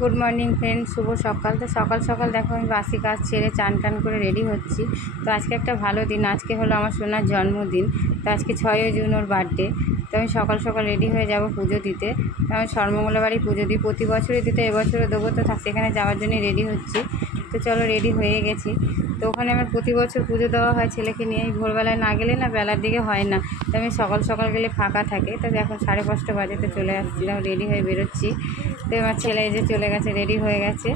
Good morning friend, শুভ সকাল। তো সকাল সকাল দেখো আমি বাসি কাজ ছেড়ে চান টান করে রেডি হচ্ছি। তো আজকে একটা ভালো দিন, আজকে হলো আমার সোনার জন্মদিন। তো আজকে 6ই জুন ওর বার্থডে। তো আমি সকাল সকাল রেডি হয়ে যাব পুজো দিতে। তো আমি সর্বমঙ্গলা বাড়ি পুজো দিই, প্রতি বছরই দিতে, এবছরও দেবো। তো সেখানে যাওয়ার জন্য রেডি হচ্ছি। তো চলো, রেডি হয়ে গেছি। তো ওখানে আমার প্রতি বছর পুজো দেওয়া হয় ছেলেকে নিয়ে। ভোরবেলায় না গেলে না বেলার দিকে হয় না। তো আমি সকাল সকাল গেলে ফাঁকা থাকে। তো এখন 5:30 বাজে, তো চলে আসছিলাম, রেডি হয়ে বেরোচ্ছি। তো আমার ছেলে এই যে চলে গেছে, রেডি হয়ে গেছে।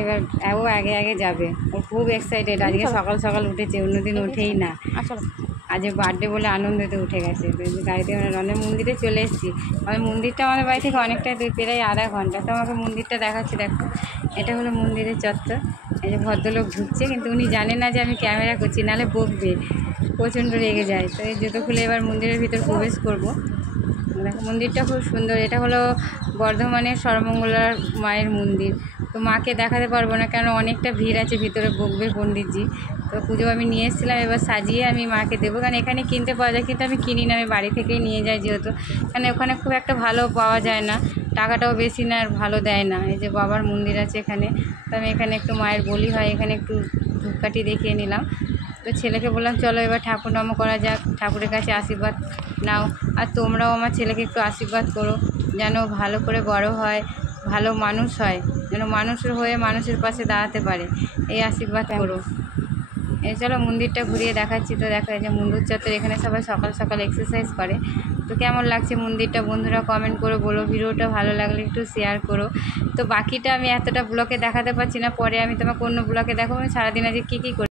এবার ও আগে আগে যাবে, ও খুব এক্সাইটেড। আজকে সকাল সকাল উঠেছে, অন্যদিন ওঠেই না। আজ বার্থডে বলে আনন্দতে উঠে গেছে। গাড়িতে অনেক মন্দিরে চলে এসেছি। মন্দিরটা আমাদের বাড়ি থেকে অনেকটা প্রায় আধা ঘন্টা। তো আমাকে মন্দিরটা দেখাচ্ছি, দেখো এটা হলো মন্দিরের চত্বর। এই যে ভদ্রলোক ঢুকছে, কিন্তু উনি জানে না যে আমি ক্যামেরা করছি, নাহলে বকবে, প্রচণ্ড রেগে যায়। তো এই জুতো খুলে এবার মন্দিরের ভিতর প্রবেশ করব। দেখো মন্দিরটা খুব সুন্দর। এটা হলো বর্ধমানের সর্বমঙ্গলার মায়ের মন্দির। তো মাকে দেখাতে পারবো না, কেন অনেকটা ভিড় আছে, ভিতরে বকবে পণ্ডিতজি। তো পুজো আমি নিয়ে এসেছিলাম, এবার সাজিয়ে আমি মাকে দেবো। কারণ এখানে কিনতে পাওয়া যায়, কিন্তু আমি কিনি না, আমি বাড়ি থেকেই নিয়ে যাই যেহেতু। কারণ ওখানে খুব একটা ভালো পাওয়া যায় না, টাকাটাও বেশি না, আর ভালো দেয় না। এই যে বাবার মন্দির আছে এখানে। তো আমি এখানে একটু মায়ের বলি হয়, এখানে একটু ধূপকাঠি দেখিয়ে নিলাম। তো ছেলেকে বললাম চলো এবার ঠাকুর নাম করা যাক, ঠাকুরের কাছে আশীর্বাদ নাও। আর তোমরাও আমার ছেলেকে একটু আশীর্বাদ করো, যেন ভালো করে বড় হয়, ভালো মানুষ হয়, যেন মানুষের হয়ে মানুষের পাশে দাঁড়াতে পারে, এই আশীর্বাদ করো। এই চলো মন্দিরটা ঘুরিয়ে দেখাচ্ছি। তো দেখা যায় যে মন্দির চত্বর, এখানে সবাই সকাল সকাল এক্সারসাইজ করে। তো কেমন লাগছে মন্দিরটা বন্ধুরা কমেন্ট করে বলো। ভিডিওটা ভালো লাগলে একটু শেয়ার করো। তো বাকিটা আমি এতটা ব্লগে দেখাতে পারছি না, পরে আমি তোমাকে অন্য ব্লগে দেখাবো আমি সারাদিন আজকে কী কী করি।